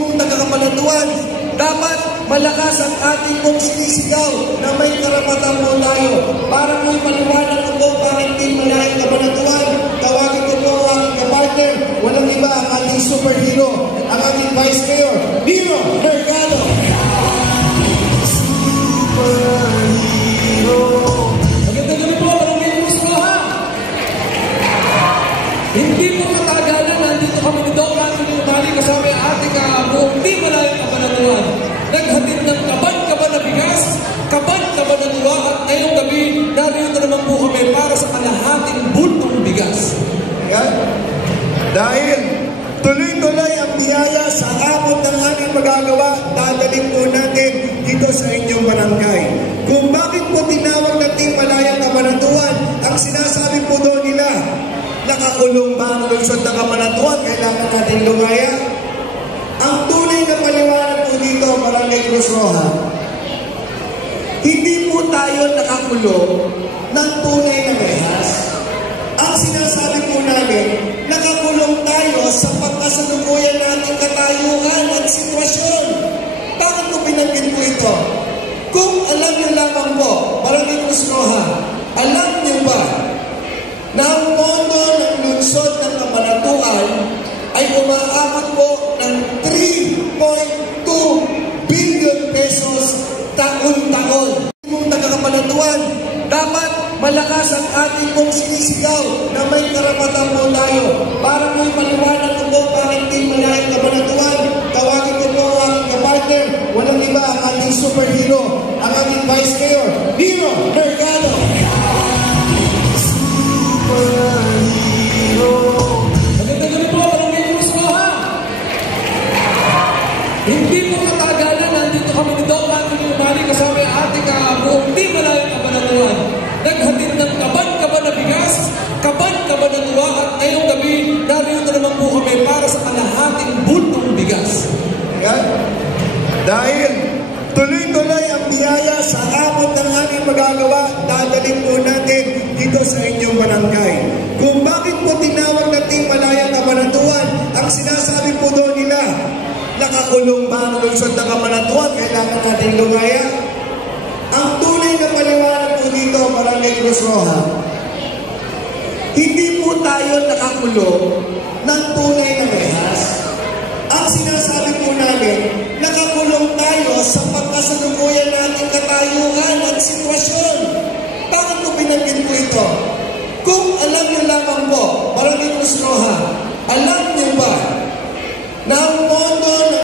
mong taga-Cabanatuan, dapat malakas ang ating pong sinisigaw na may karapatan po tayo. Para po ipaliwanag ko po parang Team Malayang Cabanatuan, tawagin ko po ang kapartner, walang iba ang ating superhero, ang ating Vice Mayor, Nino Mercado. Superhero. Magandang gabi po, Barangay Cruz Roja. Hindi po katagalan, nandito kami ni Doc Anthony Umali kasama ang ating buong Team Malayang Cabanatuan. Naghatid ng kaban-kaban na bigas, kaban-kaban na tuwa, at ngayong gabi, narito naman po kami para sa kalahating bultong bigas. Yan. Dahil tuloy-tuloy ang biyaya sa abot ng aming magagawa, dadalhin po natin dito sa inyong barangay. Kung bakit po tinawag na Team Malayang Cabanatuan, ang sinasabi po doon nila, nakakulong ba ang lungsod ng Cabanatuan? Kailangan natin lumaya. Ang tunay na paliwanag po dito, Barangay Cruz Roja, hindi po tayo nakakulong ng tunay na rehas. Ang sinasabi po namin, nakakulong tayo sa pagkasalukuyan nating katayuan at sitwasyon. Bakit ko binanggit po ito? Kung alam niyo lamang po, Barangay Cruz Roja, alam niyo ba na ang pondo ng lungsod ng Cabanatuan ay umaabot po ng 3.2 billion pesos taon-taon. Kung taga-Cabanatuan, dapat malakas ang ating pong sinisigaw na may karapatan po tayo. Para po ipaliwanag ko po parang Team Malayang Cabanatuan, tawagin ko po ang kapartner, walang iba ang ating superhero, ang ating Vice Mayor, Nino Mercado. Superhero. Magandang gabi po, Barangay Cruz Roja. Hindi po katagalan, nandito kami ni Doc Anthony Umali kasama ang ating buong Team Malayang Cabanatuan. Naghatid ng kaban-kaban na bigas, kaban-kaban na tuwa, at ngayong gabi, narito naman po kami para sa kalahating bultong bigas. Yan. Dahil tuloy-tuloy ang biyaya sa abot ng aming magagawa, dadalhin po natin dito sa inyong barangay. Kung bakit po tinawag na Team Malayang Cabanatuan, ang sinasabi po doon nila, nakakulong ba ang lungsod ng Cabanatuan? Kailangan natin lumaya. Ang tunay na paliwanag po dito, Barangay Cruz Roja, hindi po tayo nakakulong ng tunay na rehas. Ang sinasabi po namin, nakakulong tayo sa pagkasalukuyan nating katayuan at sitwasyon. Bakit ko binanggit po ito? Kung alam niyo lamang po, Barangay Cruz Roja, alam niyo ba na ang pondo